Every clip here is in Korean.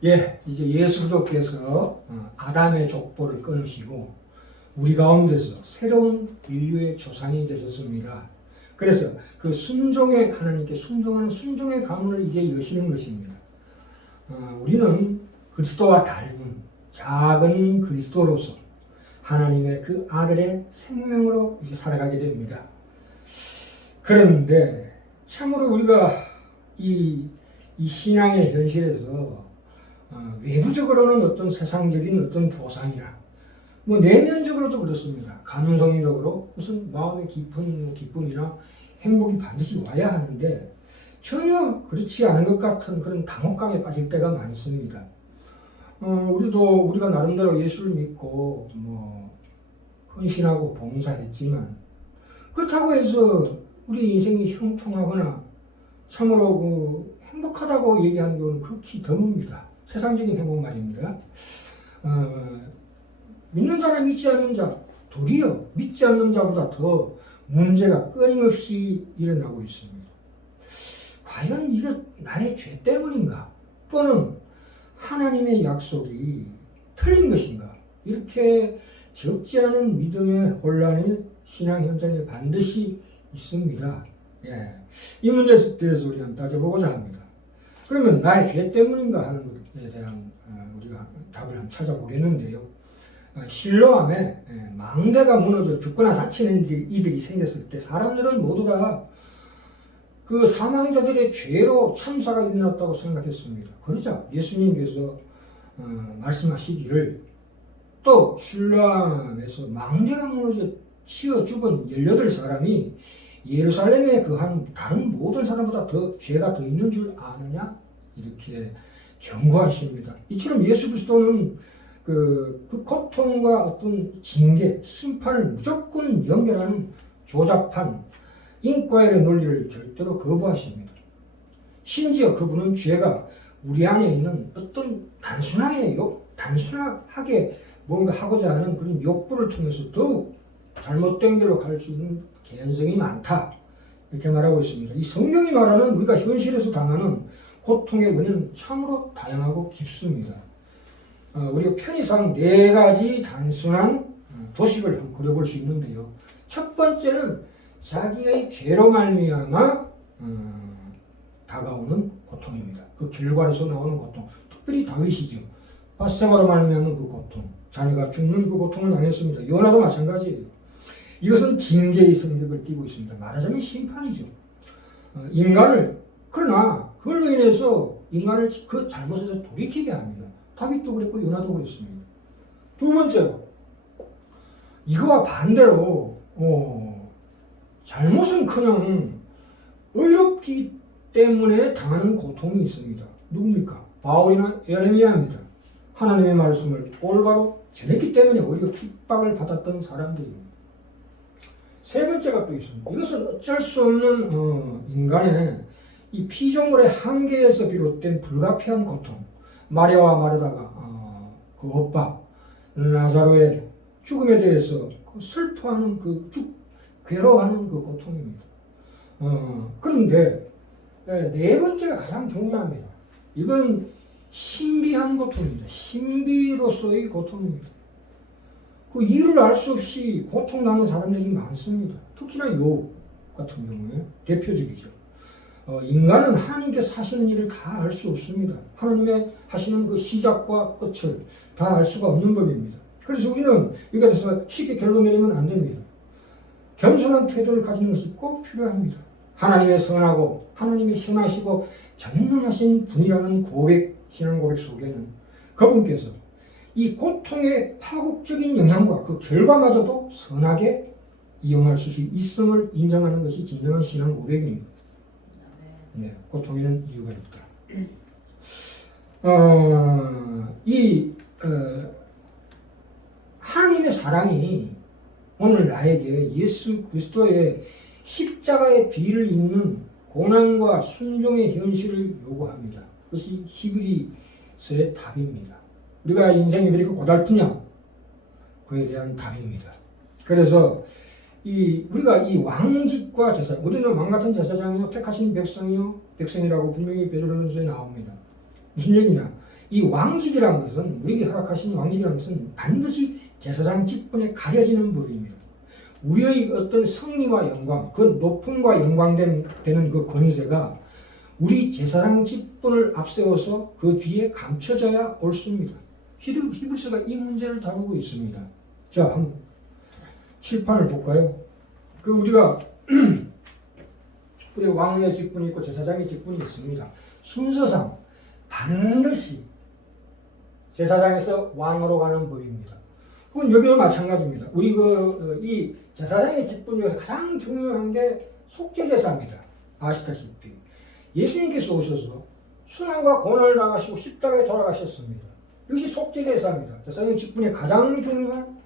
이제 예수 그리스도께서 아담의 족보를 끊으시고 우리 가운데서 새로운 인류의 조상이 되셨습니다. 그래서 그 순종의 하나님께 순종하는 순종의 가문을 이제 여시는 것입니다. 우리는 그리스도와 닮은 작은 그리스도로서 하나님의 그 아들의 생명으로 이제 살아가게 됩니다. 그런데 참으로 우리가 이 신앙의 현실에서 외부적으로는 어떤 세상적인 어떤 보상이나 내면적으로도 그렇습니다. 감성적으로 무슨 마음의 깊은 기쁨이나 행복이 반드시 와야 하는데 전혀 그렇지 않은 것 같은 그런 당혹감에 빠질 때가 많습니다. 우리가 나름대로 예수를 믿고 헌신하고 봉사했지만 그렇다고 해서 우리 인생이 형통하거나 참으로 행복하다고 얘기하는 건 극히 드뭅니다. 세상적인 행복 말입니다. 믿는 자나 믿지 않는 자, 도리어 믿지 않는 자보다 더 문제가 끊임없이 일어나고 있습니다. 과연 이게 나의 죄 때문인가? 또는 하나님의 약속이 틀린 것인가? 이렇게 적지 않은 믿음의 혼란이 신앙 현장에 반드시 있습니다. 이 문제에 대해서 우리가 따져보고자 합니다. 그러면 나의 죄 때문인가 하는 것에 대한 우리가 답을 한번 찾아보겠는데요. 실로암에 망대가 무너져 죽거나 다치는 이들이 생겼을 때 사람들은 모두 다 그 사망자들의 죄로 참사가 일어났다고 생각했습니다. 그러자 예수님께서 말씀하시기를 또 실로암에서 망대가 무너져 치어 죽은 18사람이 예루살렘에 거한 다른 모든 사람보다 더 죄가 더 있는 줄 아느냐? 이렇게 경고하십니다. 이처럼 예수 그리스도는 그 고통과 어떤 징계, 심판을 무조건 연결하는 조잡한 인과의 논리를 절대로 거부하십니다. 심지어 그분은 죄가 우리 안에 있는 어떤 단순하게 뭔가 하고자 하는 그런 욕구를 통해서 더욱 잘못된 길로 갈 수 있는 개연성이 많다. 이렇게 말하고 있습니다. 이 성경이 말하는 우리가 현실에서 당하는 고통의 원인은 참으로 다양하고 깊습니다. 우리가 편의상 4가지 단순한 도식을 한번 그려볼 수 있는데요. 첫 번째는 자기의 죄로 말미암아 다가오는 고통입니다. 그 결과로서 나오는 고통, 특별히 다윗이죠. 바세바로 말미암은 그 고통, 자녀가 죽는 그 고통을 당했습니다. 요나도 마찬가지예요. 이것은 징계의 성격을 띠고 있습니다. 말하자면 심판이죠. 그러나 그걸로 인해서 인간을 그 잘못에서 돌이키게 합니다. 다윗도 그랬고 요나도 그랬습니다. 두 번째로 이거와 반대로 잘못은커녕 의롭기 때문에 당하는 고통이 있습니다. 누굽니까? 바울이나 에레미야입니다. 하나님의 말씀을 올바로 전했기 때문에 오히려 핍박을 받았던 사람들입니다. 세 번째가 또 있습니다. 이것은 어쩔 수 없는 인간의 이 피조물의 한계에서 비롯된 불가피한 고통. 마리아와 마르다가 그 오빠 나사로의 죽음에 대해서 슬퍼하는 괴로워하는 그 고통입니다. 그런데 네 번째가 가장 중요합니다. 이건 신비한 고통입니다. 신비로서의 고통입니다. 그 이유를 알 수 없이 고통나는 사람들이 많습니다. 특히나 욥 같은 경우에 대표적이죠. 인간은 하나님께서 하시는 일을 다 알 수 없습니다. 하나님의 하시는 그 시작과 끝을 다 알 수가 없는 법입니다. 그래서 우리는 이것에 대해서 쉽게 결론 내리면 안 됩니다. 겸손한 태도를 가지는 것이 꼭 필요합니다. 하나님의 선하고 하나님의 선하시고 전능하신 분이라는 신앙 고백 속에는 그분께서 이 고통의 파국적인 영향과 그 결과마저도 선하게 이용할 수 있음을 인정하는 것이 진정한 신앙 고백입니다. 고통에는 이유가 있다. 하나님의 사랑이 오늘 나에게 예수 그리스도의 십자가의 뒤를 잇는 고난과 순종의 현실을 요구합니다. 그것이 히브리서의 답입니다. 우리가 인생이 왜 이렇게 고달프냐? 그에 대한 답입니다. 그래서 우리가 이 왕직과 제사, 우리는 왕같은 제사장이요 택하신 백성이요 백성이라고 분명히 베드로전서에 나옵니다. 무슨 얘기냐? 이 왕직이라는 것은, 우리에게 허락하신 왕직이라는 것은 반드시 제사장 직분에 가려지는 부분입니다. 우리의 어떤 성리와 영광, 그 높음과 영광되는 그 권세가 우리 제사장 직분을 앞세워서 그 뒤에 감춰져야 옳습니다. 히브리서가 이 문제를 다루고 있습니다. 자, 한번 칠판을 볼까요? 우리가 우리 왕의 직분이 있고 제사장의 직분이 있습니다. 순서상 반드시 제사장에서 왕으로 가는 법입니다. 그건 여기도 마찬가지입니다. 우리 이 제사장의 직분 중에서 가장 중요한 게 속죄제사입니다. 아시다시피 예수님께서 오셔서 순환과 고난을 당하시고 십자가에 돌아가셨습니다. 이것이 속죄제사입니다. 제사장의 직분의 가장 중요한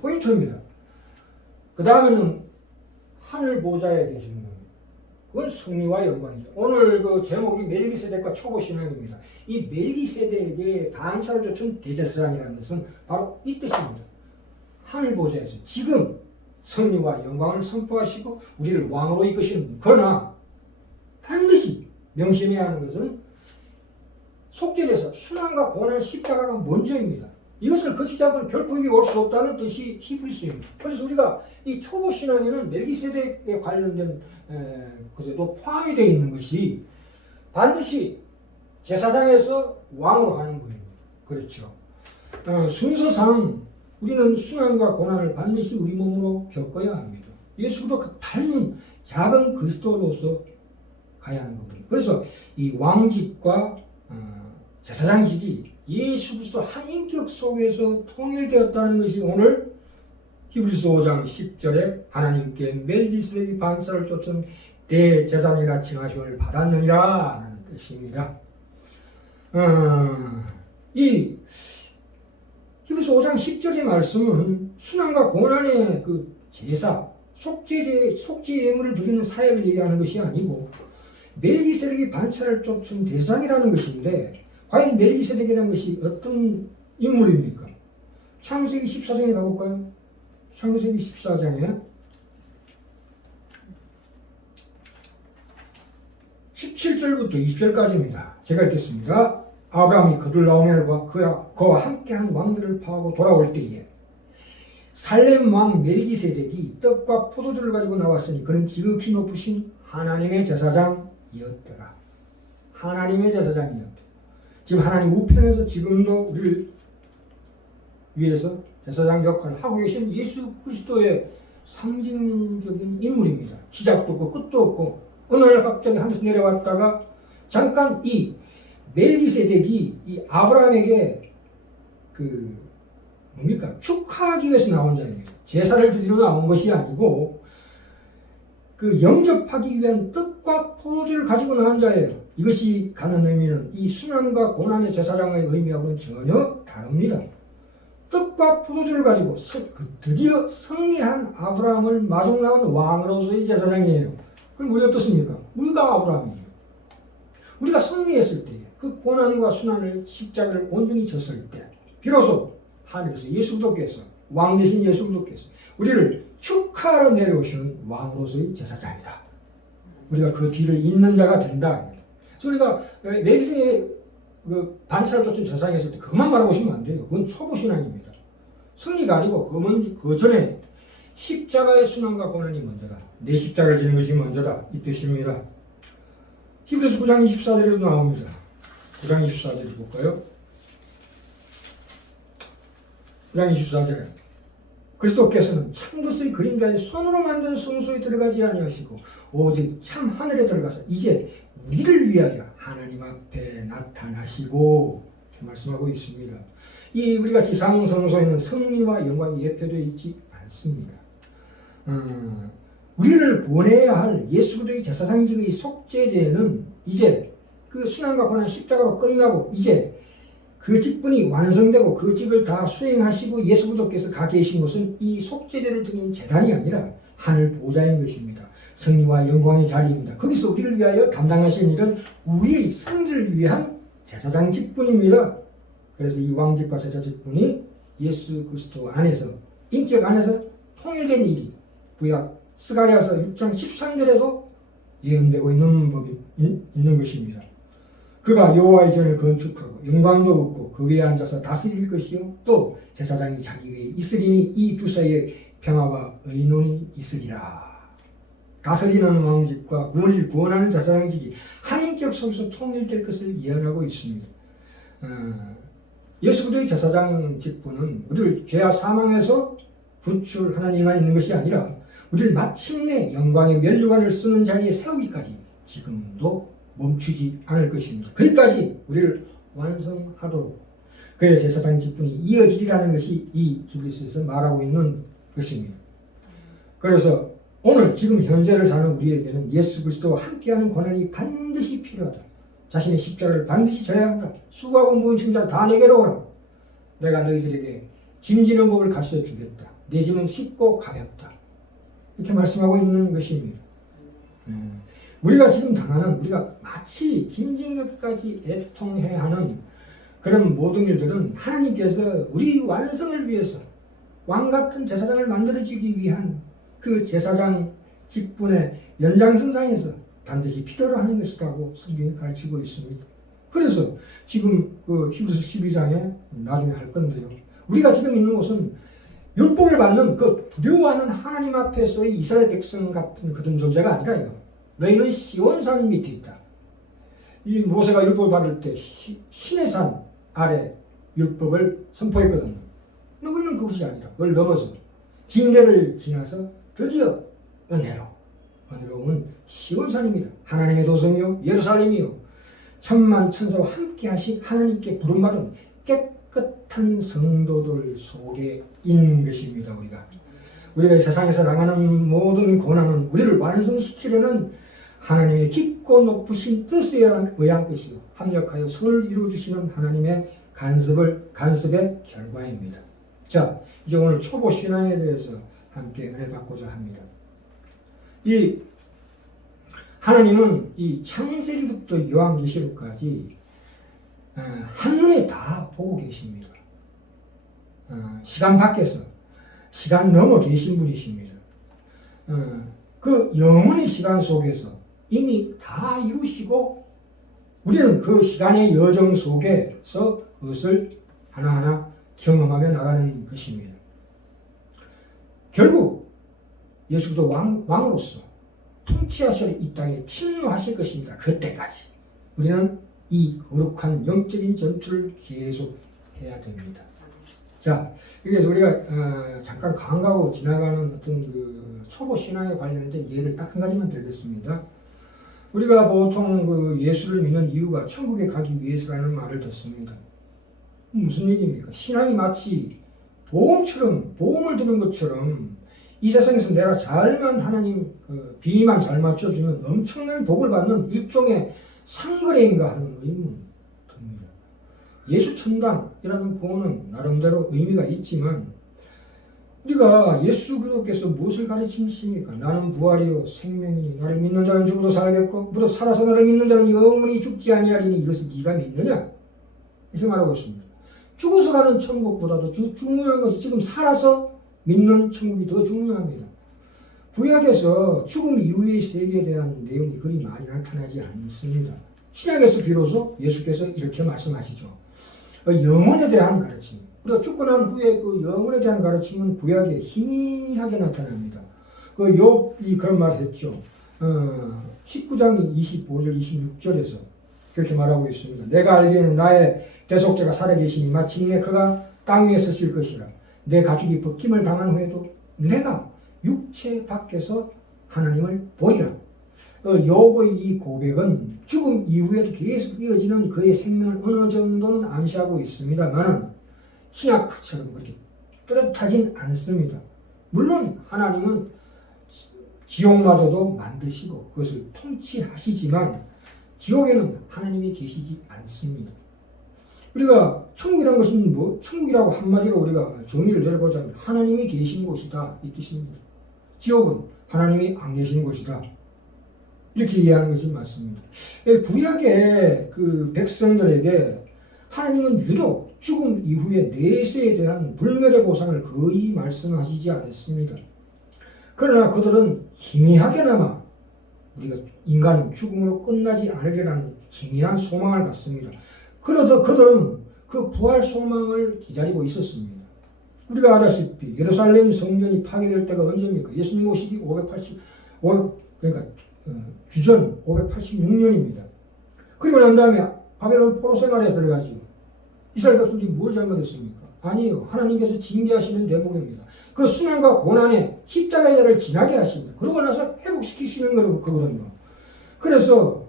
포인트입니다. 그 다음에는 하늘 보좌에 계시는 겁니다. 그건 승리와 영광이죠. 오늘 그 제목이 멜기세덱과 초보신앙입니다. 이 멜기세덱의 반차를 쫓은 대제사장이라는 것은 바로 이 뜻입니다. 하늘 보좌에서 지금 승리와 영광을 선포하시고 우리를 왕으로 이끄시는 분. 그러나 반드시 명심해야 하는 것은 속죄제사, 순환과 고난, 십자가가 먼저입니다. 이것을 거치지 않고는 결코 이게 올 수 없다는 뜻이 히브리서입니다. 그래서 우리가 이 초보 신앙에는 멜기세덱에 관련된 것에도 포함이 되어 있는 것이 반드시 제사장에서 왕으로 가는 분입니다. 그렇죠. 순서상 우리는 순환과 고난을 반드시 우리 몸으로 겪어야 합니다. 예수도 그 닮은 작은 그리스도로서 가야 하는 겁니다. 그래서 이 왕직과 제사장직이 예수 그리스도 한 인격 속에서 통일되었다는 것이 오늘 히브리서 5장 10절에 하나님께 멜기세덱이 반차를 쫓은 대제사장이라 칭하심을 받았느니라 라는 뜻입니다. 이 히브리서 5장 10절의 말씀은 순환과 고난의 그 제사, 속죄 예물을 드리는 사역을 얘기하는 것이 아니고 멜기세덱이 반차를 쫓은 대상이라는 것인데 과연 멜기세덱이라는 것이 어떤 인물입니까? 창세기 14장에 가볼까요? 창세기 14장에 17절부터 20절까지입니다. 제가 읽겠습니다. 아브라함이 그들라오멜과 그와 함께한 왕들을 파하고 돌아올 때에 살렘 왕 멜기세덱이 떡과 포도주를 가지고 나왔으니 그는 지극히 높으신 하나님의 제사장이었더라. 하나님의 제사장이었다. 지금 하나님 우편에서 지금도 우리를 위해서 제사장 역할을 하고 계신 예수 그리스도의 상징적인 인물입니다. 시작도 없고 끝도 없고 어느 날 갑자기 하늘에서 내려왔다가 잠깐 이 멜기세덱이 이 아브라함에게 축하하기 위해서 나온 자입니다. 제사를 드리러 나온 것이 아니고 영접하기 위한 떡과 포도주를 가지고 나온 자예요. 이것이 가는 의미는 이 순환과 고난의 제사장의 의미하고는 전혀 다릅니다. 떡과 포도주를 가지고 드디어 승리한 아브라함을 마중 나온 왕으로서의 제사장이에요. 그럼 우리 어떻습니까? 우리가 아브라함이에요. 우리가 승리했을 때, 그 고난과 순환을 십자가를 온전히 졌을 때 비로소 하늘에서 예수 그리스도께서 왕 되신 예수 그리스도께서 우리를 축하하러 내려오시는 왕으로서의 제사장이다. 우리가 그 뒤를 잇는 자가 된다. 그래서 우리가 멜기세덱의 반차를 쫓은 제사장이 했을 때 그것만 바라보시면 안 돼요. 그건 초보 신앙입니다. 승리가 아니고 그 전에 십자가의 순환과 고난이 먼저다. 내 십자가를 지는 것이 먼저다. 이 뜻입니다. 히브리서 9장 24절에도 나옵니다. 9장 24절 볼까요? 9장 24절 그리스도께서는 참 것의 그림자의 손으로 만든 성소에 들어가지 아니하시고 오직 참 하늘에 들어가서 이제 우리를 위하여 하나님 앞에 나타나시고 말씀하고 있습니다. 이 우리가 지상 성소에는 승리와 영광이 예표되어 있지 않습니다. 우리를 구원해야 할 예수 그리스도의 제사장직의 속죄제는 이제 그 순환과 고난 십자가로 끝나고 이제 그 직분이 완성되고 그 직을 다 수행하시고 예수 그리스도께서 가 계신 곳은 이 속죄제를 드리는 제단이 아니라 하늘 보좌인 것입니다. 승리와 영광의 자리입니다. 거기서 우리를 위하여 담당하시는 일은 우리의 성질을 위한 제사장 직분입니다. 그래서 이 왕직과 제사 직분이 예수 그리스도 안에서 인격 안에서 통일된 일이 구약 스가랴서 6장 13절에도 예언되고 있는 것입니다. 그가 여호와의 전을 건축하고 영광도 얻고 그 위에 앉아서 다스릴 것이요 또 제사장이 자기 위에 있으리니 이 두 사이에 평화와 의논이 있으리라. 다스리는 왕직과 우리를 구원하는 제사장직이 한 인격 속에서 통일될 것을 예언하고 있습니다. 예수 그리스도의 제사장 직분은 우리를 죄와 사망에서 구출하는 일만 있는 것이 아니라 우리를 마침내 영광의 면류관을 쓰는 자리에 세우기까지 지금도 멈추지 않을 것입니다. 거기까지 우리를 완성하도록 그의 제사장 직분이 이어지리라는 것이 이 히브리서에서 말하고 있는 것입니다. 그래서 오늘 지금 현재를 사는 우리에게는 예수 그리스도와 함께하는 고난이 반드시 필요하다. 자신의 십자가를 반드시 져야 한다. 수고하고 무거운 자를 다 내게로 오라. 내가 너희들에게 짐지는 법을 가르쳐 주겠다. 내 짐은 쉽고 가볍다. 이렇게 말씀하고 있는 것입니다. 우리가 지금 당하는 우리가 마치 짐진 것까지 애통해야 하는 그런 모든 일들은 하나님께서 우리 완성을 위해서 왕같은 제사장을 만들어주기 위한 그 제사장 직분의 연장선상에서 반드시 필요로 하는 것이라고 성경이 가르치고 있습니다. 그래서 지금 그 히브리서 12장에 나중에 할 건데요. 우리가 지금 있는 곳은 율법을 받는 그 두려워하는 하나님 앞에서의 이스라엘 백성 같은 그런 존재가 아니라 이거. 너희는 시온산 밑에 있다. 이 모세가 율법을 받을 때 시내산 아래 율법을 선포했거든요. 근데 우리는 그것이 아니라 그걸 넘어서 징계를 지나서 드디어 은혜로움은 시온산입니다. 하나님의 도성이요 예루살렘이요 천만 천사와 함께 하신 하나님께 부름받은 깨끗한 성도들 속에 있는 것입니다. 우리가 세상에서 당하는 모든 고난은 우리를 완성시키려는 하나님의 깊고 높으신 뜻에 의한 것이요 합력하여 선을 이루어주시는 하나님의 간섭의 결과입니다. 자, 이제 오늘 초보 신앙에 대해서 함께 은혜 받고자 합니다. 이 하나님은 이 창세기부터 요한계시록까지 한눈에 다 보고 계십니다. 시간 밖에서 시간 넘어 계신 분이십니다. 그 영원의 시간 속에서 이미 다 이루시고 우리는 그 시간의 여정 속에서 그것을 하나하나 경험하며 나가는 것입니다. 결국 예수도 왕으로서 통치하셔 이 땅에 침노하실 것입니다. 그때까지 우리는 이 거룩한 영적인 전투를 계속 해야 됩니다. 자, 여기서 우리가 잠깐 간과하고 지나가는 어떤 그 초보 신앙에 관련된 예를 딱 한 가지만 들겠습니다. 우리가 보통 그 예수를 믿는 이유가 천국에 가기 위해서라는 말을 듣습니다. 무슨 얘기입니까? 신앙이 마치 보험을 드는 것처럼 이 세상에서 내가 잘만 하나님 비만 잘 맞춰주면 엄청난 복을 받는 일종의 상거래인가 하는 의문 듭니다. 예수 천당이라는 보험은 나름대로 의미가 있지만 우리가 예수 그리스도께서 무엇을 가르치십니까? 나는 부활이요 생명이니 나를 믿는 자는 죽어도 살겠고 무릇 살아서 나를 믿는 자는 영원히 죽지 아니하리니 이것을 네가 믿느냐? 이렇게 말하고 있습니다. 죽어서 가는 천국보다도 중요한 것이 지금 살아서 믿는 천국이 더 중요합니다. 구약에서 죽음 이후의 세계에 대한 내용이 그리 많이 나타나지 않습니다. 신약에서 비로소 예수께서 이렇게 말씀하시죠. 영혼에 대한 가르침. 우리가 죽고 난 후에 그 영혼에 대한 가르침은 구약에 희미하게 나타납니다. 욥이 그런 말을 했죠. 19장 25절 26절에서 그렇게 말하고 있습니다. 내가 알기에는 나의 대속자가 살아계시니 마침내 그가 땅 위에 서실 것이라. 내 가죽이 벗김을 당한 후에도 내가 육체 밖에서 하나님을 보리라. 욥의 이 고백은 죽음 이후에도 계속 이어지는 그의 생명을 어느 정도는 암시하고 있습니다만 신약처럼 그렇게 뚜렷하진 않습니다. 물론 하나님은 지옥마저도 만드시고 그것을 통치하시지만 지옥에는 하나님이 계시지 않습니다. 우리가 천국이라는 것은 천국이라고 한마디로 우리가 정의를 내려보자면 하나님이 계신 곳이다 이 뜻입니다. 지옥은 하나님이 안 계신 곳이다. 이렇게 이해하는 것이 맞습니다. 구약의 그 백성들에게 하나님은 유독 죽음 이후의 내세에 대한 불멸의 보상을 거의 말씀하시지 않았습니다. 그러나 그들은 희미하게나마 우리가 인간은 죽음으로 끝나지 않으리라는 기이한 소망을 갖습니다. 그러다 그들은 그 부활 소망을 기다리고 있었습니다. 우리가 알다시피 예루살렘 성전이 파괴될 때가 언제입니까? 예수님 오시기 그러니까 주전 586년입니다. 그리고 난 다음에 바벨론 포로 생활에 들어가지고 이스라엘 백성들이 뭘 잘못했습니까? 아니요. 하나님께서 징계하시는 대목입니다. 그 수난과 고난의 십자가의 자를 지나게 하십니다. 그러고 나서 회복시키시는 거거든요. 그래서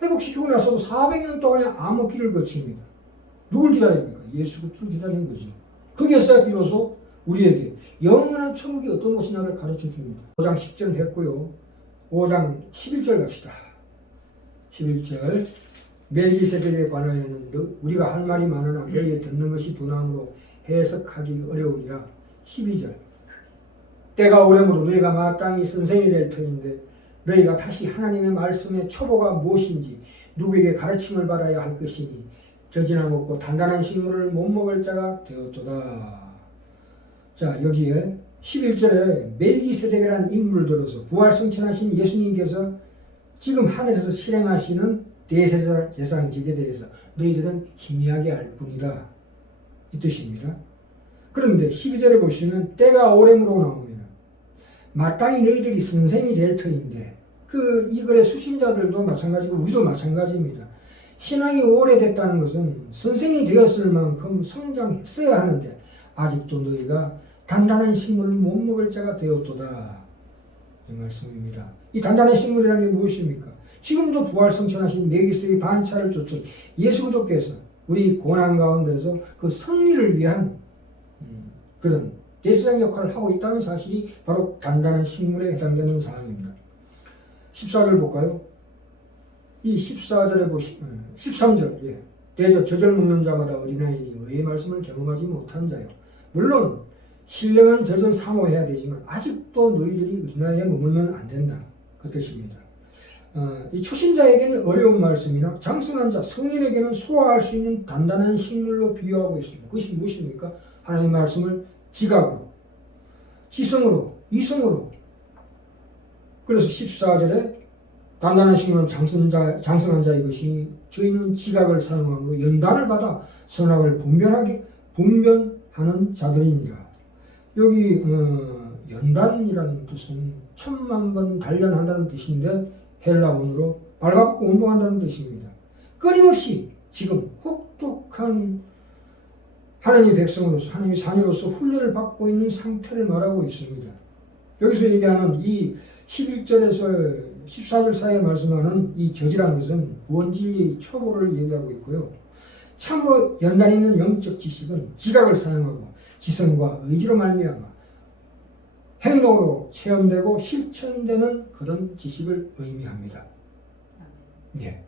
회복시키고 나서도 400년 동안의 암흑기를 거칩니다. 누굴 기다립니까? 예수 그리스도를 기다리는 거죠. 거기에서 비로소 우리에게 영원한 천국이 어떤 것이냐를 가르쳐 줍니다. 5장 10절 했고요. 5장 11절 갑시다. 11절 멜기세덱에 관하여는 우리가 할 말이 많으나 너희의 듣는 것이 두나무로 해석하기 어려우리라. 12절 때가 오래므로 너희가 마땅히 선생이 될 터인데 너희가 다시 하나님의 말씀의 초보가 무엇인지 누구에게 가르침을 받아야 할 것이니 젖이나 먹고 단단한 식물을 못 먹을 자가 되었도다. 자, 여기에 11절에 멜기세덱이라는 인물을 들어서 부활승천하신 예수님께서 지금 하늘에서 실행하시는 대제사장직에 대해서 너희들은 희미하게 알 뿐이다. 이 뜻입니다. 그런데 12절에 보시면 때가 오래므로 나옵니다. 마땅히 너희들이 선생이 될 터인데 이 글의 수신자들도 마찬가지고 우리도 마찬가지입니다. 신앙이 오래됐다는 것은 선생이 되었을 만큼 성장했어야 하는데 아직도 너희가 단단한 식물을 못 먹을 자가 되었도다. 이 말씀입니다. 이 단단한 식물이라는 게 무엇입니까? 지금도 부활성천하신 멜기세덱의 반차를 쫓은 예수 그리스도께서 우리 고난 가운데서 그 승리를 위한 그런 대사장 역할을 하고 있다는 사실이 바로 단단한 식물에 해당되는 사항입니다. 14절 볼까요? 이 14절에 13절 대저 저절 먹는 자마다 어린아이니 의의 말씀을 경험하지 못한 자요. 물론 신령한 젖은 사모해야 되지만 아직도 너희들이 어린아이에 머물면 안 된다. 그 뜻입니다. 이 초신자에게는 어려운 말씀이나 장성한 자, 성인에게는 소화할 수 있는 단단한 식물로 비유하고 있습니다. 그것이 무엇입니까? 하나님의 말씀을 지각으로, 지성으로, 이성으로. 그래서 14절에 단단한 식물은 장성한 자의 것이니 저희는 지각을 사용함으로 연단을 받아 선악을 분별하는 자들입니다. 여기 연단이라는 뜻은 1000만 번 단련한다는 뜻인데 헬라어로 발갖고 운동한다는 뜻입니다. 끊임없이 지금 혹독한 하나님의 백성으로서 하나님의 자녀로서 훈련을 받고 있는 상태를 말하고 있습니다. 여기서 얘기하는 이 11절에서 14절 사이에 말씀하는 이 저지라는 것은 원진리의 초보를 얘기하고 있고요. 참으로 연단이 있는 영적 지식은 지각을 사용하고 지성과 의지로 말미암아 행동으로 체험되고 실천되는 그런 지식을 의미합니다. 예.